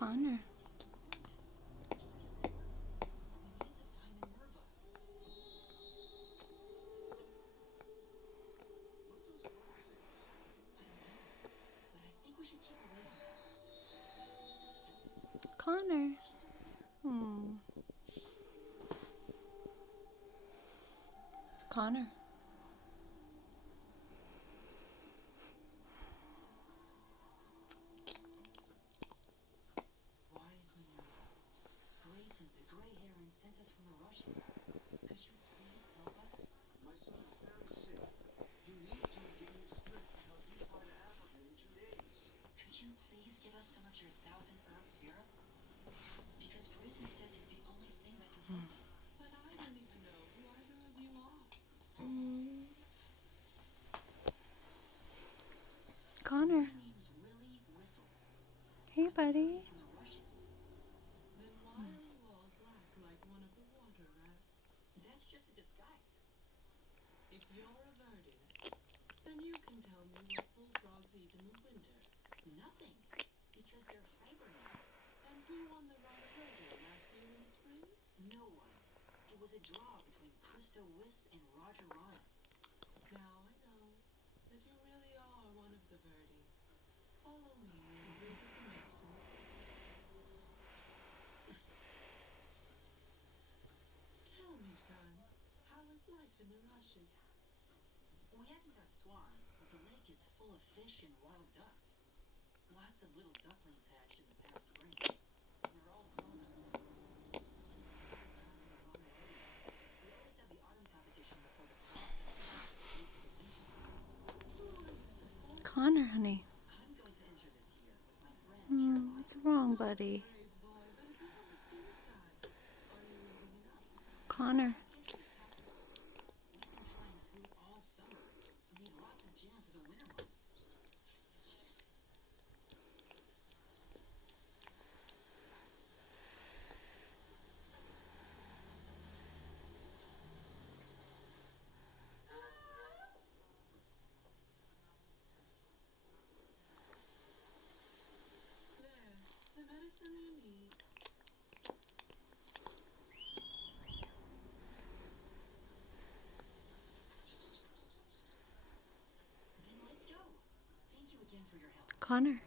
Connor. Connor. Hmm. Connor. Wise Minerva, Grayson, the Grey Heron sent us from the rushes. Could you please help us? My son is very sick. He needs to regain his strength because we fly to Africa in 2 days. Could you please give us some of your 1,000 herb syrup? Because Grayson says it's the only thing that can help him. But I don't even know who either of you are. Connor. My name's Willie Whistle. Hey, buddy. From the rushes. Then why are you all black like one of the water rats? That's just a disguise. If you're a Verdi, then you can tell me what bullfrogs eat in the winter. Nothing. Because they're hibernating. And who won the Rana Verdi last year in the spring? No one. It was a draw between Krista Wisp and Roger Rana. Now I know that you really are one of the Verdi. Follow me and we'll get the medicine. Tell me, son, how is life in the rushes? We haven't got swans, but the lake is full of fish and wild ducks. Lots of little ducklings hatched in the past spring. They're all grown up. We always have the autumn competition before the frost settles for the winter. Who are you supporting? Connor, honey. I'm going to enter this year with my friend Jeremiah. What's wrong, buddy? Brave boy, but if you have a skinny side, are you eating it up? Connor. Pantry is packed full. We've been trying fruit all summer. We need lots of jam for the winter months. There, the medicine you need. Then let's go. Thank you again for your help. Connor.